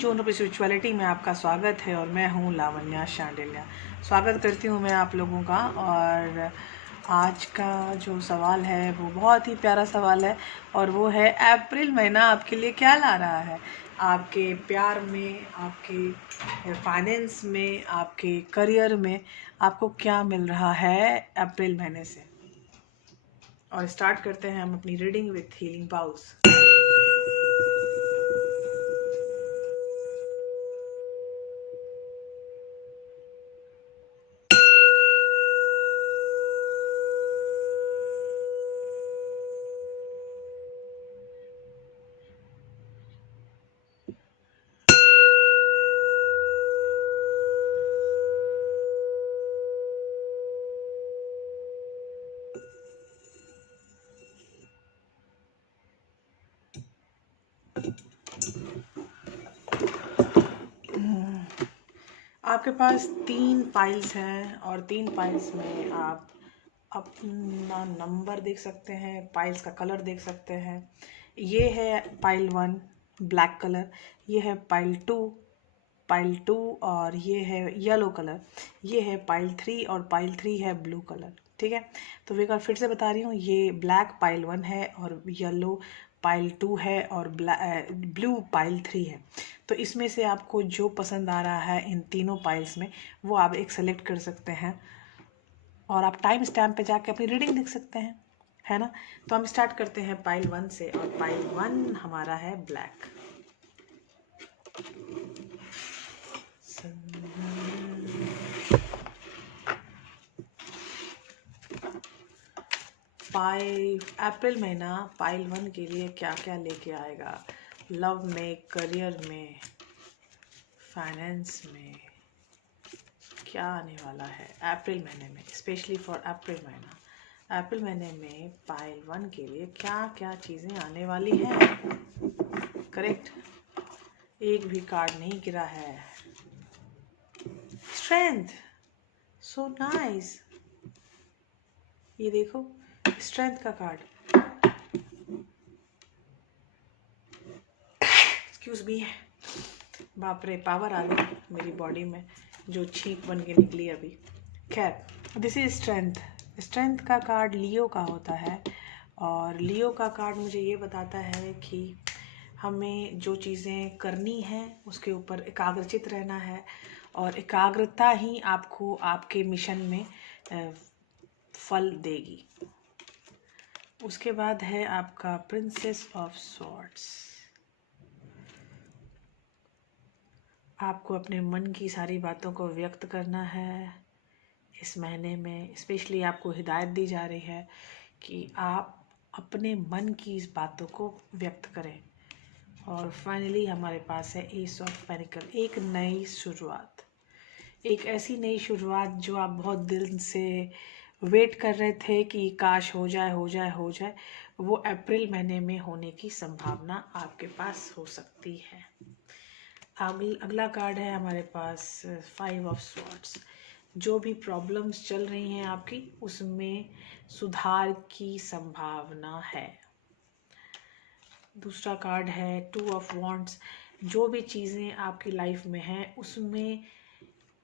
Zone of spirituality में आपका स्वागत है और मैं हूँ लावण्या शांडिल्या। स्वागत करती हूँ मैं आप लोगों का। और आज का जो सवाल है वो बहुत ही प्यारा सवाल है और वो है अप्रैल महीना आपके लिए क्या ला रहा है। आपके प्यार में, आपके फाइनेंस में, आपके करियर में आपको क्या मिल रहा है अप्रैल महीने से। और स्टार्ट करते हैं हम अपनी रीडिंग विथ हीलिंग पाउस। आपके पास 3 पाइल्स हैं और 3 पाइल्स में आप अपना नंबर देख सकते हैं, पाइल्स का कलर देख सकते हैं। ये है पाइल 1 ब्लैक कलर, ये है पाइल 2 और ये है येलो कलर, ये है पाइल 3 और पाइल 3 है ब्लू कलर। ठीक है, तो एक बार फिर से बता रही हूँ, ये ब्लैक पाइल 1 है और येलो पाइल 2 है और ब्लू पाइल 3 है। तो इसमें से आपको जो पसंद आ रहा है इन तीनों पाइल्स में वो आप एक सेलेक्ट कर सकते हैं और आप टाइम स्टैम्प पे जाके अपनी रीडिंग देख सकते हैं, है ना। तो हम स्टार्ट करते हैं पाइल 1 से और पाइल 1 हमारा है ब्लैक। अप्रैल महीना पाइल 1 के लिए क्या क्या लेके आएगा। लव में, करियर में, फाइनेंस में क्या आने वाला है अप्रैल महीने में, स्पेशली फॉर अप्रैल महीना। अप्रैल महीने में पाइल 1 के लिए क्या क्या चीज़ें आने वाली हैं। करेक्ट, एक भी कार्ड नहीं गिरा है। Strength, so nice. ये देखो स्ट्रेंथ का कार्ड। एक्सक्यूज मी, बाप रे, पावर आ गई मेरी बॉडी में जो छींक बन के निकली अभी। खैर, दिस इज स्ट्रेंथ। स्ट्रेंथ का कार्ड लियो का होता है और लियो का कार्ड मुझे ये बताता है कि हमें जो चीज़ें करनी हैं उसके ऊपर एकाग्रचित रहना है और एकाग्रता ही आपको आपके मिशन में फल देगी। उसके बाद है आपका प्रिंसेस ऑफ स्वॉर्ड्स। आपको अपने मन की सारी बातों को व्यक्त करना है इस महीने में। स्पेशली आपको हिदायत दी जा रही है कि आप अपने मन की इस बातों को व्यक्त करें। और फाइनली हमारे पास है एस ऑफ पेनिकल, एक नई शुरुआत, एक ऐसी नई शुरुआत जो आप बहुत दिल से वेट कर रहे थे कि काश हो जाए हो जाए हो जाए, वो अप्रैल महीने में होने की संभावना आपके पास हो सकती है। अगला कार्ड है हमारे पास 5 ऑफ स्वॉर्ड्स। जो भी प्रॉब्लम्स चल रही हैं आपकी, उसमें सुधार की संभावना है। दूसरा कार्ड है 2 ऑफ वॉन्ड्स। जो भी चीज़ें आपकी लाइफ में हैं उसमें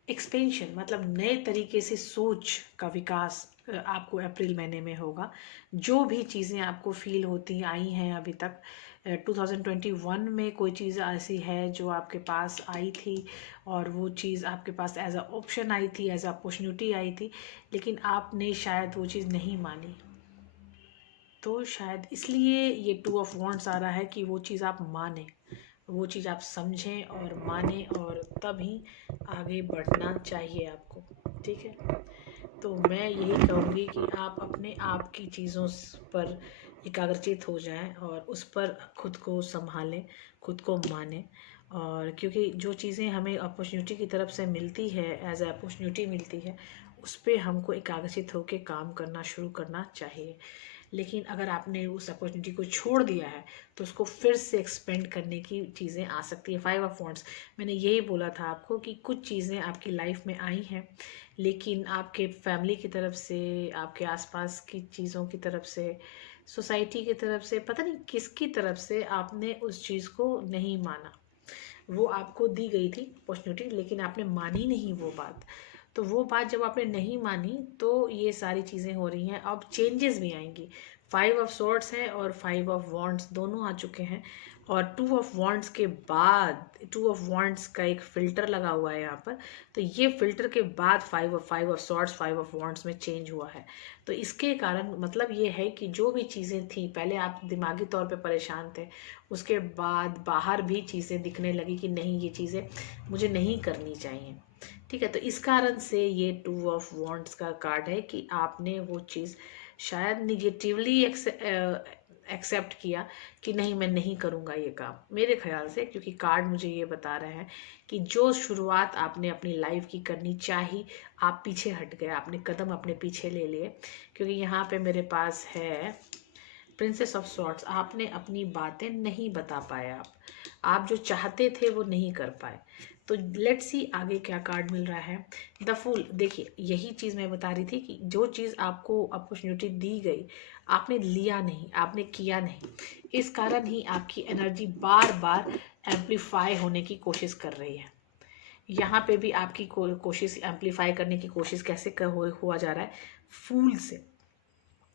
एक्सपेंशन, मतलब नए तरीके से सोच का विकास आपको अप्रैल महीने में होगा। जो भी चीज़ें आपको फील होती आई हैं अभी तक, 2021 में कोई चीज़ ऐसी है जो आपके पास आई थी और वो चीज़ आपके पास एज अ ऑप्शन आई थी, एज अ अपॉर्चुनिटी आई थी, लेकिन आपने शायद वो चीज़ नहीं मानी। तो शायद इसलिए ये 2 ऑफ वॉन्ड्स आ रहा है कि वो चीज़ आप माने, वो चीज़ आप समझें और माने और तभी आगे बढ़ना चाहिए आपको। ठीक है, तो मैं यही कहूँगी कि आप अपने आप की चीज़ों पर एकाग्रचित हो जाएं और उस पर खुद को संभालें, खुद को मानें। और क्योंकि जो चीज़ें हमें अपॉर्चुनिटी की तरफ से मिलती है, एज ए अपॉर्चुनिटी मिलती है, उस पर हमको एकाग्रचित होकर काम करना शुरू करना चाहिए। लेकिन अगर आपने उस अपॉर्चुनिटी को छोड़ दिया है तो उसको फिर से एक्सपेंड करने की चीज़ें आ सकती है। 5 ऑफ वॉन्ड्स, मैंने यही बोला था आपको कि कुछ चीज़ें आपकी लाइफ में आई हैं, लेकिन आपके फैमिली की तरफ से, आपके आसपास की चीज़ों की तरफ से, सोसाइटी की तरफ से, पता नहीं किसकी तरफ से आपने उस चीज़ को नहीं माना। वो आपको दी गई थी अपॉर्चुनिटी, लेकिन आपने मानी नहीं वो बात। तो वो बात जब आपने नहीं मानी तो ये सारी चीज़ें हो रही हैं। अब चेंजेस भी आएंगी। 5 ऑफ सॉर्ड्स है और 5 ऑफ वॉन्ड्स दोनों आ चुके हैं। और 2 ऑफ वॉन्ड्स के बाद 2 ऑफ वॉन्ड्स का एक फिल्टर लगा हुआ है यहाँ पर। तो ये फिल्टर के बाद 5 ऑफ सॉर्ड्स 5 ऑफ वॉन्ड्स में चेंज हुआ है। तो इसके कारण मतलब ये है कि जो भी चीज़ें थी, पहले आप दिमागी तौर पे परेशान थे, उसके बाद बाहर भी चीज़ें दिखने लगी कि नहीं ये चीज़ें मुझे नहीं करनी चाहिए। ठीक है, तो इस कारण से ये 2 ऑफ वॉन्ड्स का कार्ड है कि आपने वो चीज़ शायद निगेटिवली एक्सेप्ट किया कि नहीं मैं नहीं करूँगा ये काम, मेरे ख्याल से। क्योंकि कार्ड मुझे ये बता रहे हैं कि जो शुरुआत आपने अपनी लाइफ की करनी चाही, आप पीछे हट गए, आपने कदम अपने पीछे ले लिए। क्योंकि यहाँ पे मेरे पास है प्रिंसेस ऑफ सॉर्ड्स। आपने अपनी बातें नहीं बता पाए, आप जो चाहते थे वो नहीं कर पाए। तो लेट्स सी आगे क्या कार्ड मिल रहा है। The fool. देखिए यही चीज़ मैं बता रही थी कि जो चीज़ आपको अपॉर्चुनिटी दी गई, आपने लिया नहीं, आपने किया नहीं। इस कारण ही आपकी एनर्जी बार बार एम्पलीफाई होने की कोशिश कर रही है। यहाँ पे भी आपकी कोशिश एम्पलीफाई करने की कोशिश कैसे हुआ जा रहा है? फूल से।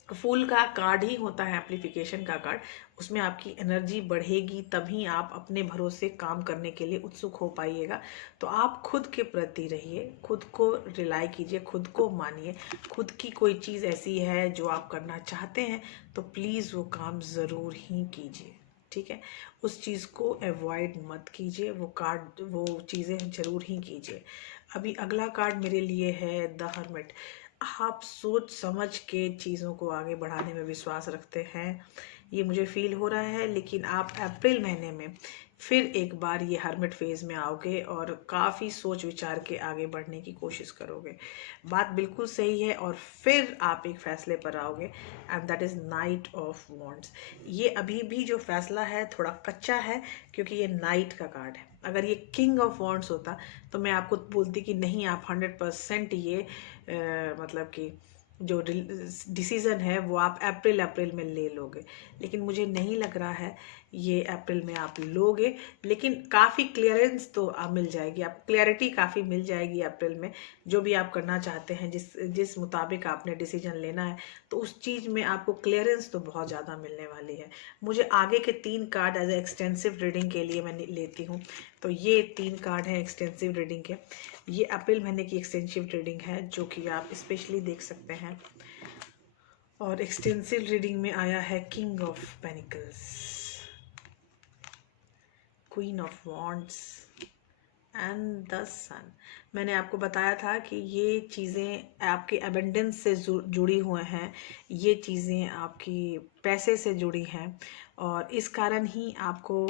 फूल का कार्ड ही होता है एम्पलीफिकेशन का कार्ड। उसमें आपकी एनर्जी बढ़ेगी, तभी आप अपने भरोसे काम करने के लिए उत्सुक हो पाइएगा। तो आप खुद के प्रति रहिए, खुद को रिलाई कीजिए, खुद को मानिए। खुद की कोई चीज़ ऐसी है जो आप करना चाहते हैं तो प्लीज़ वो काम ज़रूर ही कीजिए। ठीक है, उस चीज़ को अवॉइड मत कीजिए, वो चीज़ें ज़रूर ही कीजिए। अभी अगला कार्ड मेरे लिए है द हर्मिट। आप सोच समझ के चीज़ों को आगे बढ़ाने में विश्वास रखते हैं, ये मुझे फील हो रहा है। लेकिन आप अप्रैल महीने में फिर एक बार ये हर्मिट फेज में आओगे और काफ़ी सोच विचार के आगे बढ़ने की कोशिश करोगे। बात बिल्कुल सही है, और फिर आप एक फैसले पर आओगे, and that is night of wands. ये अभी भी जो फैसला है थोड़ा कच्चा है, क्योंकि ये नाइट का कार्ड है। अगर ये किंग ऑफ वॉन्ड्स होता तो मैं आपको बोलती कि नहीं, आप 100% ये मतलब कि जो डिसीज़न है वो आप अप्रैल में ले लोगे। लेकिन मुझे नहीं लग रहा है ये अप्रैल में आप लोगे। लेकिन काफ़ी क्लियरेंस तो मिल जाएगी, आप क्लैरिटी काफ़ी मिल जाएगी अप्रैल में। जो भी आप करना चाहते हैं, जिस मुताबिक आपने डिसीजन लेना है, तो उस चीज़ में आपको क्लियरेंस तो बहुत ज़्यादा मिलने वाली है। मुझे आगे के 3 card as a extensive reading के लिए मैं लेती हूँ। तो ये 3 कार्ड हैं एक्सटेंसिव रीडिंग के। ये अप्रैल महीने की एक्सटेंसिव रीडिंग है जो कि आप स्पेशली देख सकते हैं। और एक्सटेंसिव रीडिंग में आया है king of pentacles, queen of wands and the sun. मैंने आपको बताया था कि ये चीज़ें आपके एबंडेंस से जुड़ी हुए हैं, ये चीज़ें आपकी पैसे से जुड़ी हैं, और इस कारण ही आपको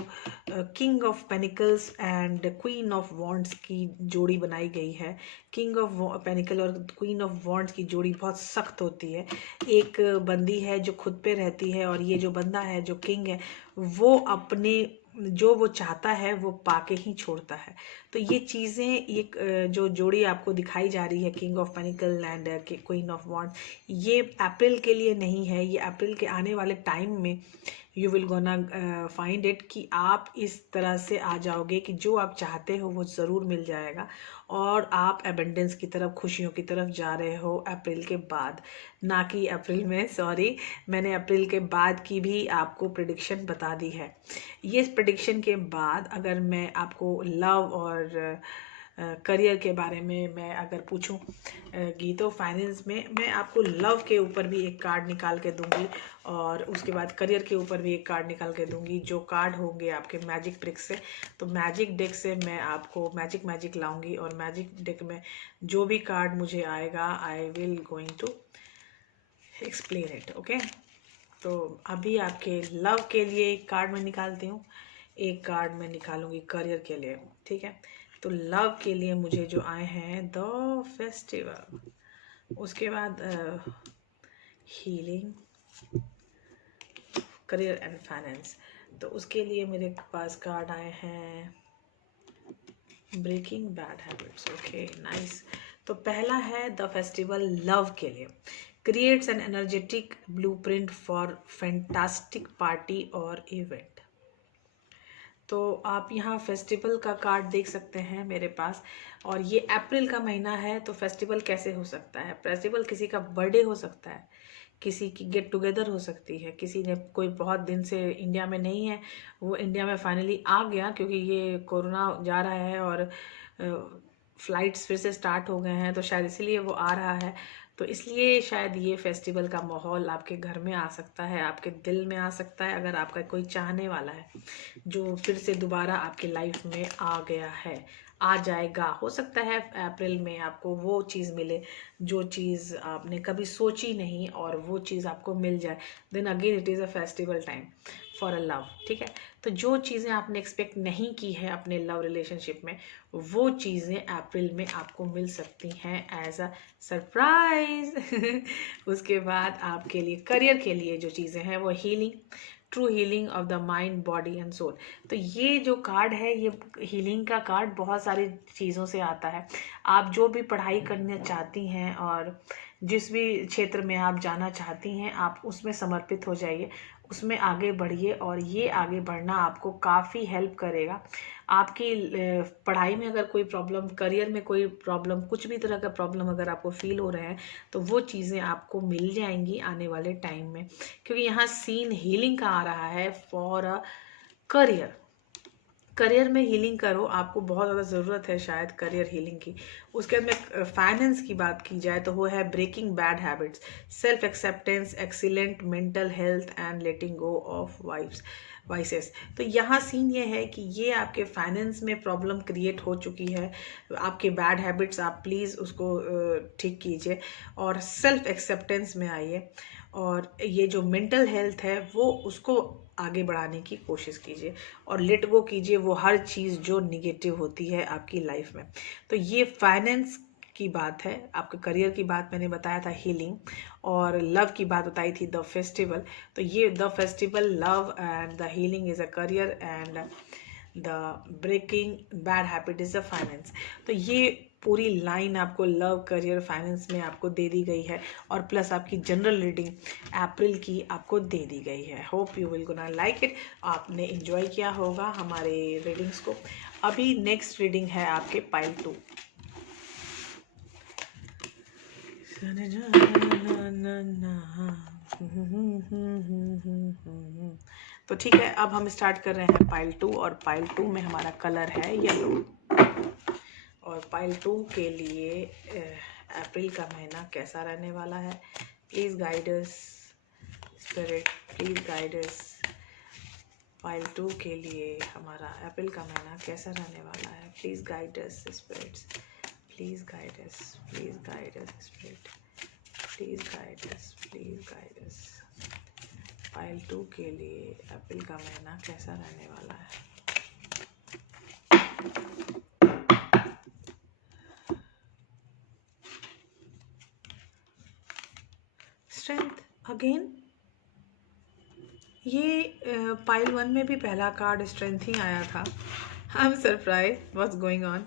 king of panicles and queen of wands की जोड़ी बनाई गई है। किंग ऑफ पेनिकल और क्वीन ऑफ वॉन्ड्स की जोड़ी बहुत सख्त होती है। एक बंदी है जो खुद पे रहती है, और ये जो बंदा है जो किंग है, वो अपने जो वो चाहता है वो पाके ही छोड़ता है। तो ये चीज़ें, एक जो जोड़ी आपको दिखाई जा रही है king of panicle and queen of wands, ये अप्रैल के लिए नहीं है, ये अप्रैल के आने वाले टाइम में you will gonna find it कि आप इस तरह से आ जाओगे कि जो आप चाहते हो वो ज़रूर मिल जाएगा, और आप एबंडेंस की तरफ, खुशियों की तरफ जा रहे हो अप्रैल के बाद, ना कि अप्रैल में। सॉरी, मैंने अप्रैल के बाद की भी आपको प्रेडिक्शन बता दी है। ये प्रेडिक्शन के बाद अगर मैं आपको लव और करियर के बारे में मैं अगर पूछूं गीतो फाइनेंस में, मैं आपको लव के ऊपर भी एक कार्ड निकाल के दूंगी, और उसके बाद करियर के ऊपर भी एक कार्ड निकाल के दूंगी। जो कार्ड होंगे आपके मैजिक ट्रिक से, तो मैजिक डेक से मैं आपको मैजिक लाऊंगी, और मैजिक डेक में जो भी कार्ड मुझे आएगा I will going to explain it. Okay, तो अभी आपके लव के लिए एक कार्ड मैं निकालती हूँ, एक कार्ड मैं निकालूंगी करियर के लिए। ठीक है, तो लव के लिए मुझे जो आए हैं द फेस्टिवल, उसके बाद हीलिंग, करियर एंड फाइनेंस। तो उसके लिए मेरे पास कार्ड आए हैं breaking bad habits. Okay, nice. तो पहला है द फेस्टिवल लव के लिए, creates an energetic blueprint for fantastic party और इवेंट। तो आप यहाँ फेस्टिवल का कार्ड देख सकते हैं मेरे पास। और ये अप्रैल का महीना है, तो फेस्टिवल कैसे हो सकता है? फेस्टिवल किसी का बर्थडे हो सकता है, किसी की गेट टुगेदर हो सकती है, किसी ने कोई बहुत दिन से इंडिया में नहीं है वो इंडिया में फाइनली आ गया, क्योंकि ये कोरोना जा रहा है और फ्लाइट्स फिर से स्टार्ट हो गए हैं, तो शायद इसीलिए वो आ रहा है। तो इसलिए शायद ये फेस्टिवल का माहौल आपके घर में आ सकता है, आपके दिल में आ सकता है, अगर आपका कोई चाहने वाला है जो फिर से दोबारा आपकी लाइफ में आ गया है, आ जाएगा। हो सकता है अप्रैल में आपको वो चीज़ मिले जो चीज़ आपने कभी सोची नहीं, और वो चीज़ आपको मिल जाए। Then again it is a festival time for a love, ठीक है। तो जो चीज़ें आपने एक्सपेक्ट नहीं की है अपने लव रिलेशनशिप में, वो चीज़ें अप्रैल में आपको मिल सकती हैं एज अ सरप्राइज। उसके बाद आपके लिए करियर के लिए जो चीज़ें हैं वो healing, true healing of the mind, body and soul. तो ये जो कार्ड है, ये हीलिंग का कार्ड बहुत सारी चीज़ों से आता है। आप जो भी पढ़ाई करना चाहती हैं और जिस भी क्षेत्र में आप जाना चाहती हैं, आप उसमें समर्पित हो जाइए, उसमें आगे बढ़िए, और ये आगे बढ़ना आपको काफ़ी हेल्प करेगा। आपकी पढ़ाई में अगर कोई प्रॉब्लम, करियर में कोई प्रॉब्लम, कुछ भी तरह का प्रॉब्लम अगर आपको फील हो रहे हैं, तो वो चीज़ें आपको मिल जाएंगी आने वाले टाइम में, क्योंकि यहाँ सीन हीलिंग का आ रहा है फॉर अ करियर। करियर में हीलिंग करो, आपको बहुत ज़्यादा ज़रूरत है शायद करियर हीलिंग की। उसके बाद में फाइनेंस की बात की जाए तो वो है breaking bad habits, self acceptance, excellent mental health and letting go of vices. तो यहाँ सीन ये है कि ये आपके फाइनेंस में प्रॉब्लम क्रिएट हो चुकी है, आपके बैड हैबिट्स, आप प्लीज़ उसको ठीक कीजिए और सेल्फ एक्सेप्टेंस में आइए, और ये जो मेंटल हेल्थ है वो उसको आगे बढ़ाने की कोशिश कीजिए, और लेट गो कीजिए वो हर चीज़ जो निगेटिव होती है आपकी लाइफ में। तो ये फाइनेंस की बात है, आपके करियर की बात मैंने बताया था हीलिंग, और लव की बात बताई थी द फेस्टिवल। तो ये the festival, love and the healing is a career, and the breaking bad habit is a finance. तो ये पूरी लाइन आपको लव, करियर, फाइनेंस में आपको दे दी गई है, और प्लस आपकी जनरल रीडिंग अप्रैल की आपको दे दी गई है। Hope you will gonna like it. आपने एंजॉय किया होगा हमारे रीडिंग्स को। अभी नेक्स्ट रीडिंग है आपके पाइल 2। तो ठीक है, अब हम स्टार्ट कर रहे हैं पाइल 2, और पाइल 2 में हमारा कलर है येलो। और पाइल 2 के लिए अप्रैल का महीना कैसा रहने वाला है? Please guide us spirit, please guide us. Pile 2 के लिए हमारा अप्रैल का महीना कैसा रहने वाला है? Please guide us spirits, please guide us, please guide us spirit, please guide us, please guide us. Pile 2 के लिए अप्रैल का महीना कैसा रहने वाला है? Strength again. ये पाइल 1 में भी पहला कार्ड स्ट्रेंथ ही आया था। I am surprise what's going on,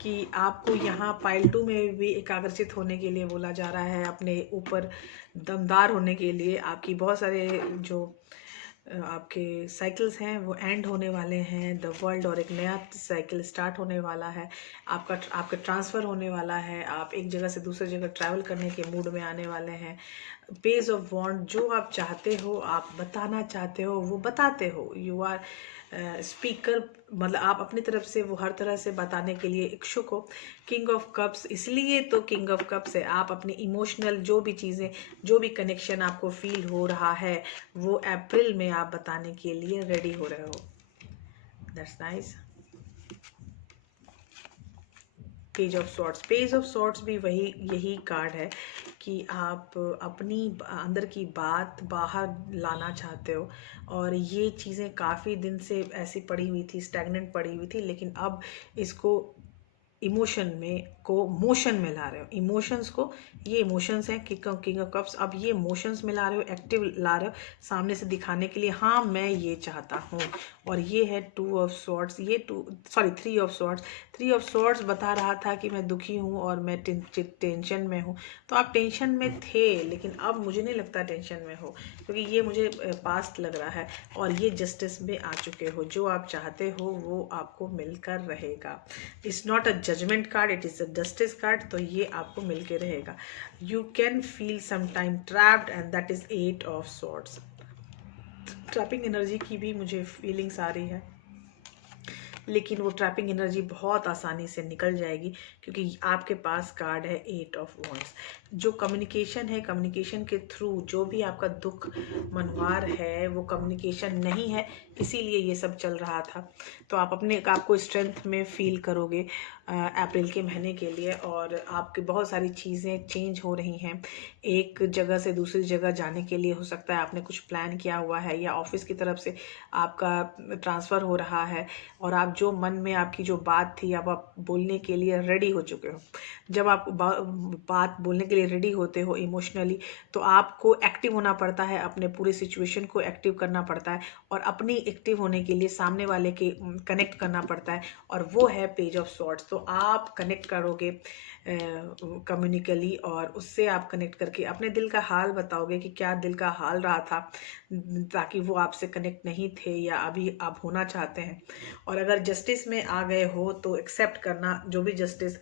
कि आपको यहाँ पाइल 2 में भी एकाग्रचित होने के लिए बोला जा रहा है, अपने ऊपर दमदार होने के लिए। आपकी बहुत सारे जो आपके साइकिल्स हैं वो एंड होने वाले हैं, द वर्ल्ड, और एक नया साइकिल स्टार्ट होने वाला है। आपका ट्रांसफ़र होने वाला है, आप एक जगह से दूसरी जगह ट्रैवल करने के मूड में आने वाले हैं। पेज ऑफ वॉन्ड, जो आप चाहते हो, आप बताना चाहते हो, वो बताते हो। यू आर स्पीकर, मतलब आप अपनी तरफ से वो हर तरह से बताने के लिए इच्छुक हो। किंग ऑफ कप्स, इसलिए तो किंग ऑफ कप्स है, आप अपनी इमोशनल जो भी चीज़ें, जो भी कनेक्शन आपको फील हो रहा है, वो अप्रैल में आप बताने के लिए रेडी हो रहे हो। That's nice. Page of sorts, page of sorts भी यही कार्ड है कि आप अपनी अंदर की बात बाहर लाना चाहते हो, और ये चीज़ें काफ़ी दिन से ऐसी पड़ी हुई थी, स्टैग्नेंट पड़ी हुई थी, लेकिन अब इसको इमोशन में को मोशन में ला रहे हो। इमोशंस को, ये इमोशंस हैं किंग ऑफ कप्स, अब ये इमोशंस में ला रहे हो, एक्टिव ला रहे हो सामने से दिखाने के लिए, हाँ मैं ये चाहता हूँ, और ये है 2 ऑफ सॉर्ड्स, ये 3 ऑफ सॉर्ड्स। 3 ऑफ सॉर्ड्स बता रहा था कि मैं दुखी हूँ और मैं टेंशन में हूँ। तो आप टेंशन में थे, लेकिन अब मुझे नहीं लगता टेंशन में हो, क्योंकि ये मुझे पास्ट लग रहा है। और ये जस्टिस में आ चुके हो, जो आप चाहते हो वो आपको मिलकर रहेगा। It's not a judgement card, it is a justice card. तो ये आपको मिल के रहेगा। You can feel some time trapped and that is 8 of swords. Trapping energy की भी मुझे फीलिंग्स आ रही है, लेकिन वो ट्रैपिंग एनर्जी बहुत आसानी से निकल जाएगी, क्योंकि आपके पास कार्ड है 8 ऑफ वॉन्ड्स। जो कम्युनिकेशन है, कम्युनिकेशन के थ्रू जो भी आपका दुख मनवार है वो कम्युनिकेशन नहीं है, इसीलिए ये सब चल रहा था। तो आप अपने आप को स्ट्रेंथ में फील करोगे अप्रैल के महीने के लिए। और आपकी बहुत सारी चीज़ें चेंज हो रही हैं। एक जगह से दूसरी जगह जाने के लिए हो सकता है आपने कुछ प्लान किया हुआ है, या ऑफिस की तरफ से आपका ट्रांसफ़र हो रहा है, और आप जो मन में आपकी जो बात थी अब आप बोलने के लिए रेडी हो चुके हो। जब आप बात बोलने के लिए रेडी होते हो इमोशनली, तो आपको एक्टिव होना पड़ता है, अपने पूरे सिचुएशन को एक्टिव करना पड़ता है, और अपनी एक्टिव होने के लिए सामने वाले के कनेक्ट करना पड़ता है, और वो है पेज ऑफ सॉर्ड्स। तो आप कनेक्ट करोगे कम्युनिकली, और उससे आप कनेक्ट करके अपने दिल का हाल बताओगे कि क्या दिल का हाल रहा था, ताकि वो आपसे कनेक्ट नहीं थे या अभी आप होना चाहते हैं। और अगर जस्टिस में आ गए हो तो एक्सेप्ट करना, जो भी जस्टिस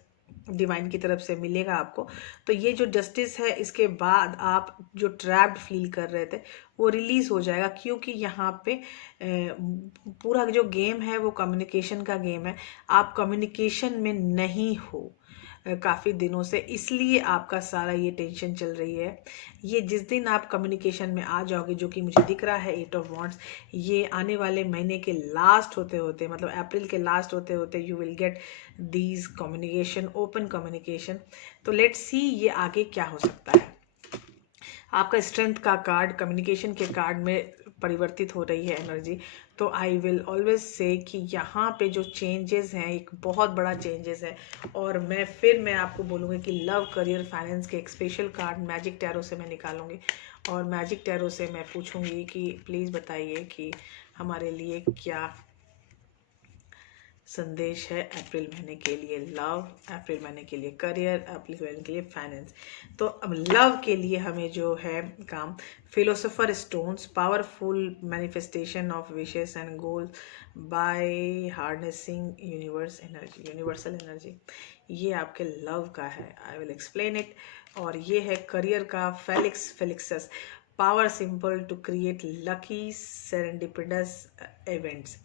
डिवाइन की तरफ से मिलेगा आपको। तो ये जो जस्टिस है, इसके बाद आप जो ट्रैप्ड फील कर रहे थे वो रिलीज हो जाएगा, क्योंकि यहाँ पे पूरा जो गेम है वो कम्युनिकेशन का गेम है। आप कम्युनिकेशन में नहीं हो काफ़ी दिनों से, इसलिए आपका सारा ये टेंशन चल रही है। ये जिस दिन आप कम्युनिकेशन में आ जाओगे, जो कि मुझे दिख रहा है 8 ऑफ वॉन्ड्स, ये आने वाले महीने के लास्ट होते होते, मतलब अप्रैल के लास्ट होते होते, you will get these communication, open communication. तो लेट्स सी ये आगे क्या हो सकता है। आपका स्ट्रेंथ का कार्ड कम्युनिकेशन के कार्ड में परिवर्तित हो रही है एनर्जी। तो आई विल ऑलवेज से कि यहाँ पे जो चेंजेस हैं, एक बहुत बड़ा चेंजेस है। और मैं आपको बोलूँगी कि लव, करियर, फाइनेंस के एक स्पेशल कार्ड मैजिक टैरो से मैं निकालूंगी, और मैजिक टैरो से मैं पूछूंगी कि प्लीज़ बताइए कि हमारे लिए क्या संदेश है अप्रैल महीने के लिए लव, अप्रैल महीने के लिए करियर, अप्रैल महीने के लिए फाइनेंस। तो अब लव के लिए हमें जो है काम, philosopher stones, powerful manifestation of wishes and goals by harnessing universal energy, ये आपके लव का है। I will explain it. और ये है करियर का Felicis, power symbol to create lucky serendipitous events.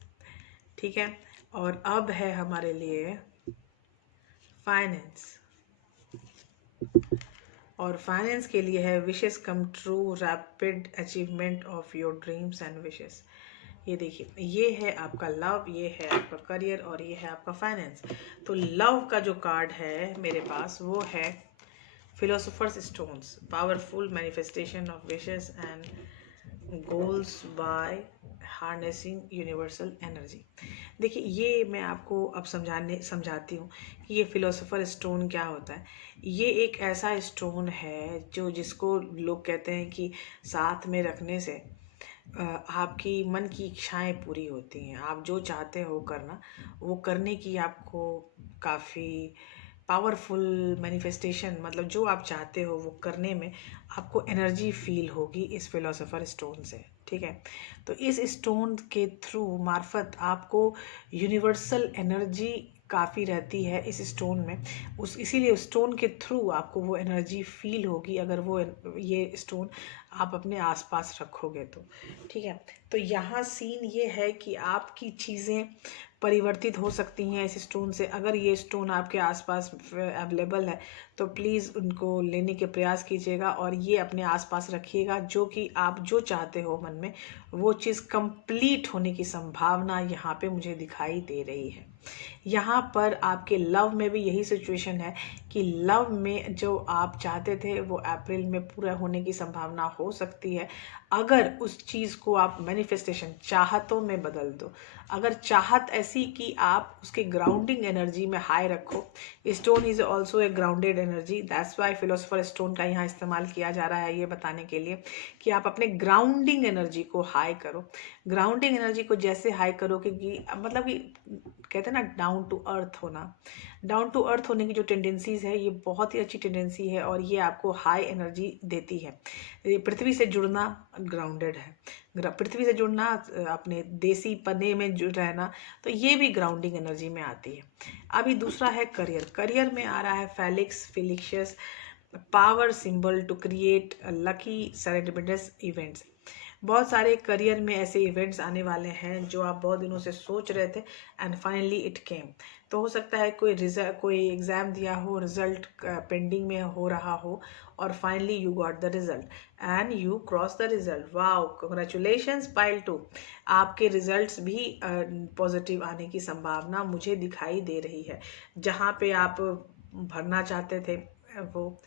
ठीक है। और अब है हमारे लिए फाइनेंस, और फाइनेंस के लिए है wishes come true, rapid achievement of your dreams and wishes. ये देखिए, ये है आपका लव, ये है आपका करियर, और ये है आपका फाइनेंस। तो लव का जो कार्ड है मेरे पास वो है philosopher's stones, powerful manifestation of wishes and goals by harnessing universal energy. देखिए, ये मैं आपको अब समझाती हूँ कि ये फिलोसोफर स्टोन क्या होता है। ये एक ऐसा स्टोन है जिसको लोग कहते हैं कि साथ में रखने से आपकी मन की इच्छाएं पूरी होती हैं। आप जो चाहते हो करना, वो करने की आपको काफ़ी पावरफुल मैनिफेस्टेशन, मतलब जो आप चाहते हो वो करने में आपको एनर्जी फील होगी इस फिलोसोफर स्टोन से। ठीक है। तो इस स्टोन के थ्रू मार्फत आपको यूनिवर्सल एनर्जी काफ़ी रहती है इस स्टोन में, इसीलिए स्टोन के थ्रू आपको वो एनर्जी फील होगी, अगर वो ये स्टोन आप अपने आसपास रखोगे तो। ठीक है। तो यहाँ सीन ये है कि आपकी चीज़ें परिवर्तित हो सकती हैं इस स्टोन से। अगर ये स्टोन आपके आसपास अवेलेबल है तो प्लीज़ उनको लेने के प्रयास कीजिएगा, और ये अपने आसपास रखिएगा, जो कि आप जो चाहते हो मन में वो चीज़ कंप्लीट होने की संभावना यहाँ पे मुझे दिखाई दे रही है। यहाँ पर आपके लव में भी यही सिचुएशन है कि लव में जो आप चाहते थे वो अप्रैल में पूरा होने की संभावना हो सकती है, अगर उस चीज़ को आप मैनिफेस्टेशन चाहतों में बदल दो। अगर चाहत ऐसी कि आप उसके ग्राउंडिंग एनर्जी में हाई रखो। Stone is also a grounded energy, that's why philosopher stone का यहाँ इस्तेमाल किया जा रहा है ये बताने के लिए कि आप अपने ग्राउंडिंग एनर्जी को हाई करो। ग्राउंडिंग एनर्जी को जैसे हाई करो कि मतलब कि कहते हैं ना डाउन टू अर्थ होना, डाउन टू अर्थ होने की जो टेंडेंसीज है ये बहुत ही अच्छी टेंडेंसी है और ये आपको हाई एनर्जी देती है। ये पृथ्वी से जुड़ना ग्राउंडेड है, पृथ्वी से जुड़ना, अपने देसी पने में जुड़ रहना, तो ये भी ग्राउंडिंग एनर्जी में आती है। अभी दूसरा है करियर। करियर में आ रहा है Felix Felicis power symbol to create lucky serendipitous events. बहुत सारे करियर में ऐसे इवेंट्स आने वाले हैं जो आप बहुत दिनों से सोच रहे थे एंड फाइनली इट केम। तो हो सकता है कोई एग्ज़ाम दिया हो, रिजल्ट पेंडिंग में हो रहा हो और finally you got the result and you cross the result. Wow, congratulations pile 2। आपके रिजल्ट्स भी पॉजिटिव आने की संभावना मुझे दिखाई दे रही है। जहाँ पे आप भरना चाहते थे वो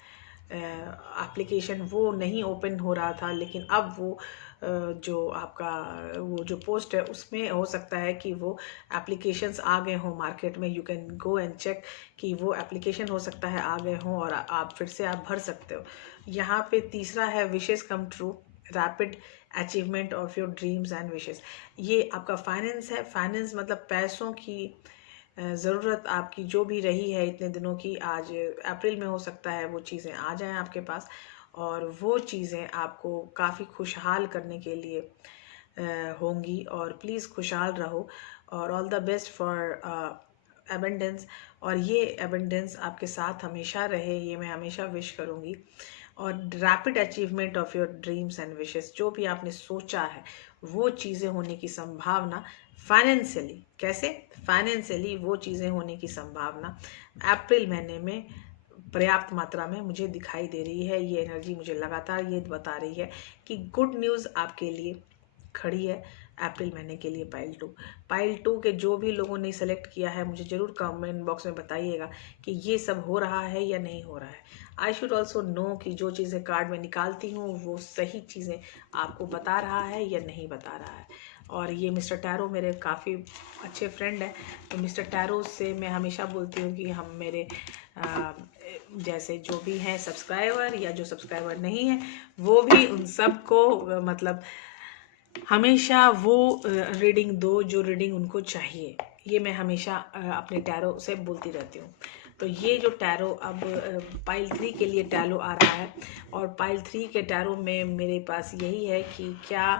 एप्लीकेशन वो नहीं ओपन हो रहा था, लेकिन अब वो जो आपका वो जो पोस्ट है उसमें हो सकता है कि वो एप्लीकेशंस आ गए हों मार्केट में। You can go and check कि वो एप्लीकेशन हो सकता है आ गए हों और आप फिर से आप भर सकते हो। यहाँ पे तीसरा है wishes come true, rapid achievement of your dreams and wishes. ये आपका फाइनेंस है। फाइनेंस मतलब पैसों की ज़रूरत आपकी जो भी रही है इतने दिनों की, आज अप्रैल में हो सकता है वो चीज़ें आ जाएं आपके पास और वो चीज़ें आपको काफ़ी खुशहाल करने के लिए होंगी। और प्लीज़ खुशहाल रहो और all the best for abundance. और ये एबंडेंस आपके साथ हमेशा रहे, ये मैं हमेशा विश करूँगी। और rapid achievement of your dreams and wishes, जो भी आपने सोचा है वो चीज़ें होने की संभावना फाइनेंशियली, कैसे फाइनेंशियली वो चीज़ें होने की संभावना अप्रैल महीने में पर्याप्त मात्रा में मुझे दिखाई दे रही है। ये एनर्जी मुझे लगातार ये बता रही है कि गुड न्यूज़ आपके लिए खड़ी है अप्रैल महीने के लिए। पाइल 2 के जो भी लोगों ने सेलेक्ट किया है मुझे ज़रूर कमेंट बॉक्स में बताइएगा कि ये सब हो रहा है या नहीं हो रहा है। आई शुड ऑल्सो नो कि जो चीज़ें कार्ड में निकालती हूँ वो सही चीज़ें आपको बता रहा है या नहीं बता रहा है। और ये मिस्टर टैरो मेरे काफ़ी अच्छे फ्रेंड हैं, तो मिस्टर टैरो से मैं हमेशा बोलती हूँ कि हम मेरे जैसे जो भी हैं सब्सक्राइबर या जो सब्सक्राइबर नहीं है वो भी उन सबको मतलब हमेशा वो रीडिंग दो जो रीडिंग उनको चाहिए। ये मैं हमेशा अपने टैरो से बोलती रहती हूँ। तो ये जो टैरो अब पाइल 3 के लिए टैरो आ रहा है और पाइल 3 के टैरो में मेरे पास यही है कि क्या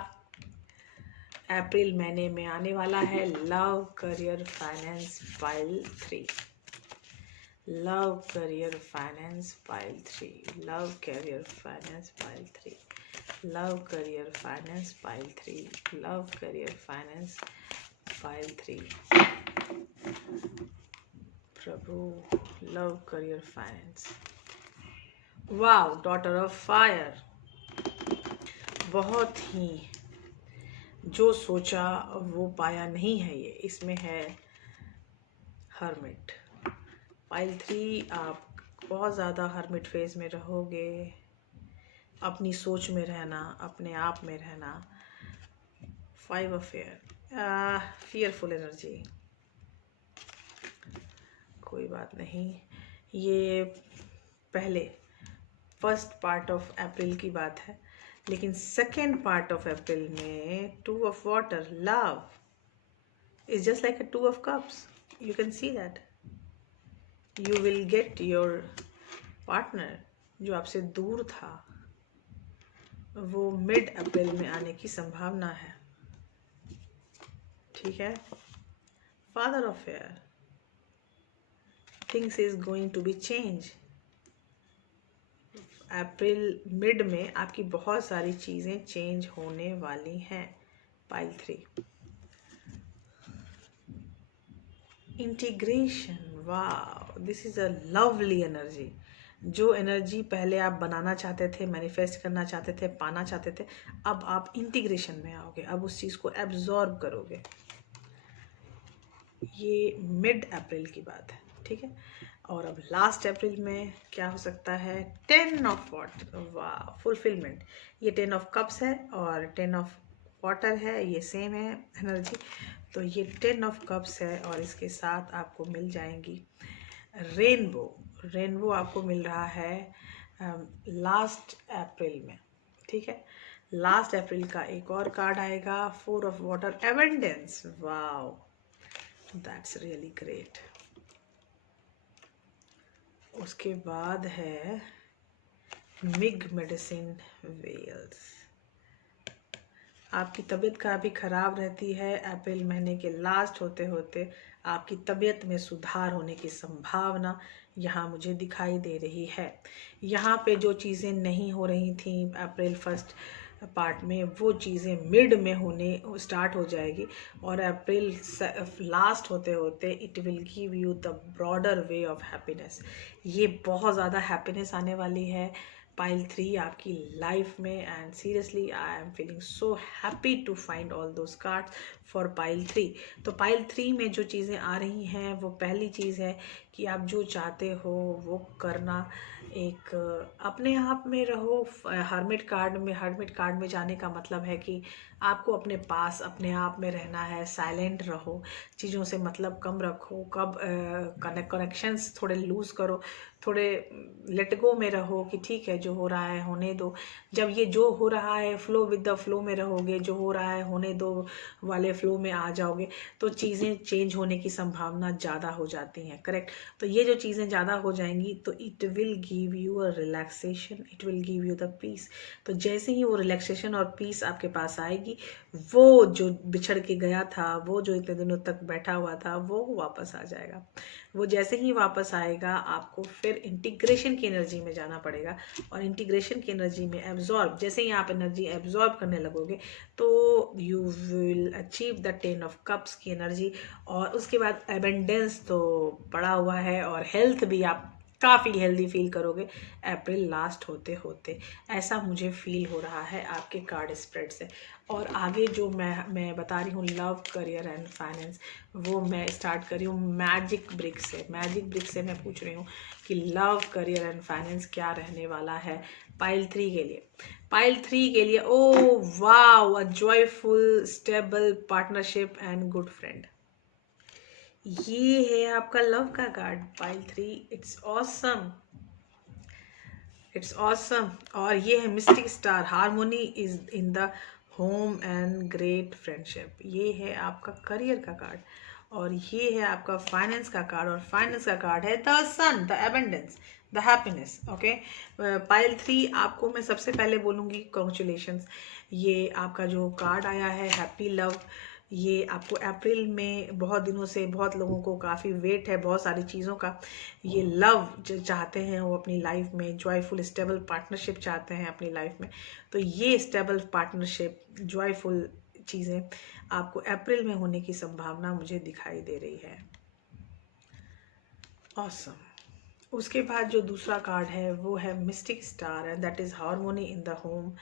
अप्रैल महीने में आने वाला है। Love career finance pile 3, love career finance pile 3, love career finance pile 3, love career finance pile 3, love career finance pile 3। Prabhu, love career finance. Wow, daughter of fire. बहुत ही जो सोचा वो पाया नहीं है ये, इसमें है हर्मिट। पाइल 3 आप बहुत ज़्यादा हर्मिट फेज में रहोगे, अपनी सोच में रहना, अपने आप में रहना। 5 ऑफ फेयर, फियरफुल एनर्जी। कोई बात नहीं, ये पहले फर्स्ट पार्ट ऑफ अप्रैल की बात है, लेकिन सेकेंड पार्ट ऑफ अप्रैल में 2 of water, love is just like a 2 of cups. You can see that you will get your partner जो आपसे दूर था, वो मिड अप्रैल में आने की संभावना है। ठीक है। Father of air, things is going to be change. April mid में आपकी बहुत सारी चीज़ें चेंज होने वाली हैं। Pile 3, integration. वाह, this is a lovely energy. जो एनर्जी पहले आप बनाना चाहते थे, मैनिफेस्ट करना चाहते थे, पाना चाहते थे, अब आप इंटीग्रेशन में आओगे, अब उस चीज़ को एब्जॉर्ब करोगे। ये मिड अप्रैल की बात है, ठीक है। और अब लास्ट अप्रैल में क्या हो सकता है? 10 ऑफ वाह, फुलफिलमेंट। ये 10 ऑफ कप्स है और 10 ऑफ वाटर है, ये सेम है एनर्जी। तो ये 10 ऑफ कप्स है और इसके साथ आपको मिल जाएंगी रेनबो। रेनबो आपको मिल रहा है लास्ट अप्रैल में, ठीक है। लास्ट अप्रैल का एक और कार्ड आएगा, 4 of water, abundance. Wow, that's really great. उसके बाद है मिग मेडिसिन वेल्स। आपकी तबीयत काफ़ी ख़राब रहती है, अप्रैल महीने के लास्ट होते होते आपकी तबीयत में सुधार होने की संभावना यहाँ मुझे दिखाई दे रही है। यहाँ पे जो चीज़ें नहीं हो रही थी अप्रैल फर्स्ट पार्ट में, वो चीज़ें मिड में होने स्टार्ट हो जाएगी और अप्रैल लास्ट होते होते it will give you the broader way of happiness. ये बहुत ज़्यादा हैप्पीनेस आने वाली है पाइल 3 आपकी लाइफ में, and seriously I am feeling so happy to find all those cards for pile 3। तो पाइल 3 में जो चीज़ें आ रही हैं वो पहली चीज़ है कि आप जो चाहते हो वो करना, एक अपने आप में रहो। हर्मिट कार्ड में जाने का मतलब है कि आपको अपने पास अपने आप में रहना है, साइलेंट रहो, चीज़ों से मतलब कम रखो, कब कनेक्शंस थोड़े लूज़ करो, थोड़े लेट गो में रहो कि ठीक है जो हो रहा है होने दो। जब ये जो हो रहा है फ्लो विद द फ्लो में रहोगे, जो हो रहा है होने दो वाले फ्लो में आ जाओगे, तो चीज़ें चेंज होने की संभावना ज़्यादा हो जाती हैं, करेक्ट। तो ये जो चीज़ें ज़्यादा हो जाएंगी तो it will give you a relaxation, it will give you the peace. तो जैसे ही वो रिलैक्सेशन और पीस आपके पास आएगी, वो जो बिछड़ के गया था, वो जो इतने दिनों तक बैठा हुआ था, वो वापस आ जाएगा। वो जैसे ही वापस आएगा आपको फिर इंटीग्रेशन की एनर्जी में जाना पड़ेगा, और इंटीग्रेशन की एनर्जी में एब्जॉर्ब, जैसे ही आप एनर्जी एब्जॉर्ब करने लगोगे तो you will achieve the 10 of cups की एनर्जी। और उसके बाद एबेंडेंस तो पड़ा हुआ है, और हेल्थ भी आप काफ़ी हेल्दी फील करोगे अप्रैल लास्ट होते होते, ऐसा मुझे फील हो रहा है आपके कार्ड स्प्रेड से। और आगे जो मैं बता रही हूँ लव, करियर एंड फाइनेंस, वो मैं स्टार्ट कर रही हूँ मैजिक ब्रिक से। मैजिक ब्रिक से मैं पूछ रही हूँ कि लव, करियर एंड फाइनेंस क्या रहने वाला है पाइल 3 के लिए। पाइल 3 के लिए, oh wow, a joyful stable partnership and good friend. ये है आपका लव का card pile 3। It's awesome, it's awesome. और ये है mistake star, harmony is in the home and great friendship. ये है आपका करियर का कार्ड, और ये है आपका फाइनेंस का कार्ड, और फाइनेंस का कार्ड है the sun, the abundance, the happiness. Okay, pile 3 आपको मैं सबसे पहले बोलूँगी कॉन्ग्रेचुलेशंस। ये आपका जो कार्ड आया है हैप्पी लव, ये आपको अप्रैल में बहुत दिनों से बहुत लोगों को काफ़ी वेट है बहुत सारी चीज़ों का। ये लव जो चाहते हैं वो अपनी लाइफ में, जॉयफुल स्टेबल पार्टनरशिप चाहते हैं अपनी लाइफ में, तो ये स्टेबल पार्टनरशिप, जॉयफुल चीज़ें आपको अप्रैल में होने की संभावना मुझे दिखाई दे रही है। ऑसम। उसके बाद जो दूसरा कार्ड है वो है mistake star, and that is harmony in the home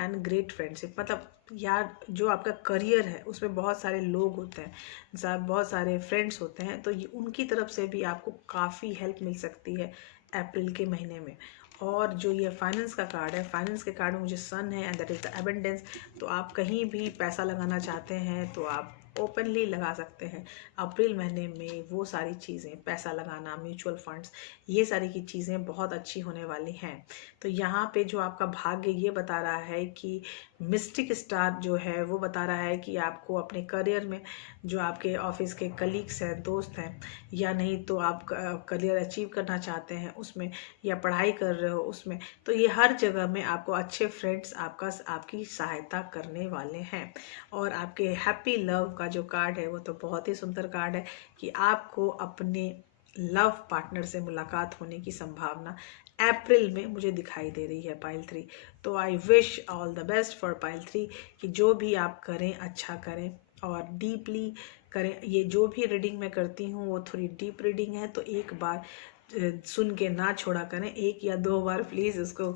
and great friendship. मतलब यार जो आपका करियर है उसमें बहुत सारे लोग होते हैं, बहुत सारे फ्रेंड्स होते हैं, तो ये उनकी तरफ से भी आपको काफ़ी हेल्प मिल सकती है अप्रैल के महीने में। और जो ये फाइनेंस का कार्ड है, फाइनेंस के कार्ड में मुझे सन है and that is the abundance. तो आप कहीं भी पैसा लगाना चाहते हैं तो आप ओपनली लगा सकते हैं अप्रैल महीने में। वो सारी चीज़ें, पैसा लगाना, म्यूचुअल फंड्स, ये सारी की चीज़ें बहुत अच्छी होने वाली हैं। तो यहाँ पे जो आपका भाग्य ये बता रहा है कि मिस्टिक स्टार जो है वो बता रहा है कि आपको अपने करियर में, जो आपके ऑफिस के कलीग्स हैं, दोस्त हैं, या नहीं तो आप करियर अचीव करना चाहते हैं उसमें, या पढ़ाई कर रहे हो उसमें, तो ये हर जगह में आपको अच्छे फ्रेंड्स आपकी सहायता करने वाले हैं। और आपके हैप्पी लव का जो कार्ड है वो तो बहुत ही सुंदर कार्ड है कि आपको अपने लव पार्टनर से मुलाकात होने की संभावना अप्रैल में मुझे दिखाई दे रही है पाइल 3। तो I wish all the best for pile 3 कि जो भी आप करें अच्छा करें और डीपली करें। ये जो भी रीडिंग मैं करती हूँ वो थोड़ी डीप रीडिंग है, तो एक बार सुन के ना छोड़ा करें, 1 या 2 बार प्लीज़ उसको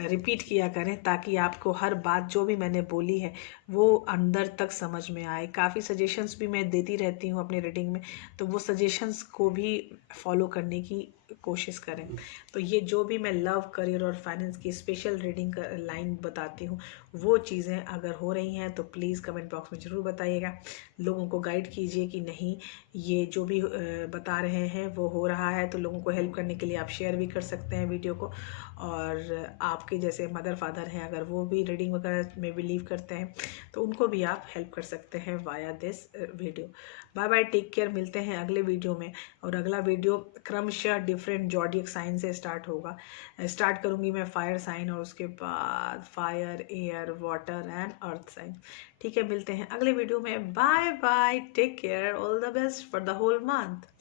रिपीट किया करें, ताकि आपको हर बात जो भी मैंने बोली है वो अंदर तक समझ में आए। काफ़ी सजेशंस भी मैं देती रहती हूँ अपनी रीडिंग में, तो वो सजेशंस को भी फॉलो करने की कोशिश करें। तो ये जो भी मैं लव, करियर और फाइनेंस की स्पेशल रीडिंग लाइन बताती हूँ, वो चीज़ें अगर हो रही हैं तो प्लीज़ कमेंट बॉक्स में ज़रूर बताइएगा। लोगों को गाइड कीजिए कि नहीं, ये जो भी बता रहे हैं वो हो रहा है, तो लोगों को हेल्प करने के लिए आप शेयर भी कर सकते हैं वीडियो को। और आपके जैसे मदर फादर हैं, अगर वो भी रीडिंग वगैरह में बिलीव करते हैं, तो उनको भी आप हेल्प कर सकते हैं via this video. Bye bye, take care, मिलते हैं अगले वीडियो में। और अगला वीडियो क्रमशः डिफरेंट जॉडियक साइन से स्टार्ट होगा। स्टार्ट करूंगी मैं फायर साइन, और उसके बाद fire, air, water and earth sign. ठीक है, मिलते हैं अगले वीडियो में। Bye bye, take care, all the best for the whole month.